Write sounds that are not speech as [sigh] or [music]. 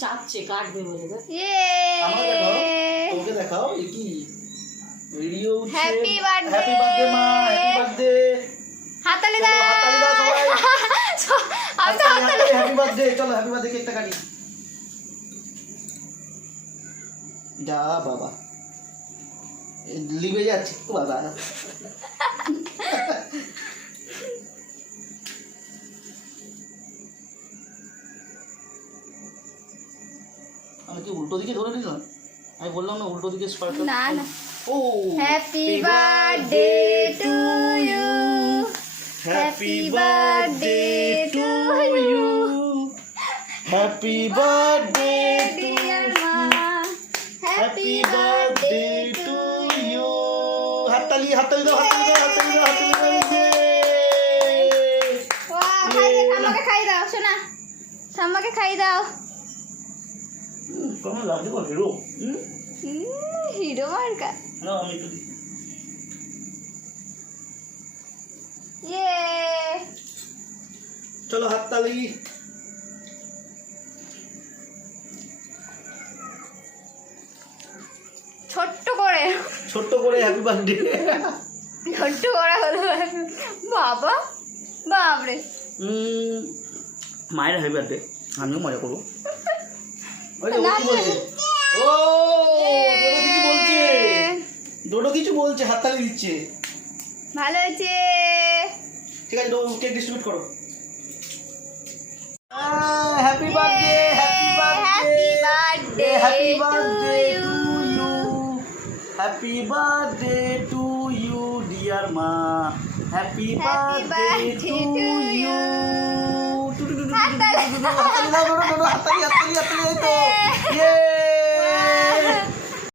চাচ্ছে কাটবে বলে দেখাও ইয়ে! দেখাও এ কি? Video Happy birthday! Happy birthday মা হ্যাপি বার্থডে হাতালি দাও! হাততালি দাও সবাই। [laughs] হাতালি হ্যাপি বার্থডে চলো হ্যাপি বার্থডে কেকটা কাটি। যা বাবা। লিবে যাচ্ছে বাবা। [laughs] আমি কি উল্টো দিকে ধরে নিলাম? আমি বললাম না উল্টো দিকে স্পার্ক না, না। ও happy birthday to you happy birthday to you happy birthday dear মা হ্যাপি বার্থডে টু ইউ হাততালি হাততালি দাও হাততালি দাও হাততালি দাও হাততালি দাও ওয়া খাই দে আমাকে খাই দাও শোনা। আমাকে খাই দাও। কেমন লাগছে গো হিরো হিরো মার্কা না আমি। ইয়ে চলো হাততালি। ছোট্ট করে। ছোট্ট করে হ্যাপি বার্থডে ছোট্ট করে হলো। বাবা বাপরে। মায়ের হ্যাপি বার্থডে আমিও মজা করব। যে ও কি বলছে ও ডোডো কিছু বলছে ডোডো কিছু বলছে হাততালি দিচ্ছে ভালো হয়েছে ঠিক আছে ডোডো কেক ডিস্ট্রিবিউট করো happy birthday happy birthday happy to you happy birthday to you dear মা হ্যাপি বার্থডে টু ইউ. হাততালি হাততালি হাততালি হাততালি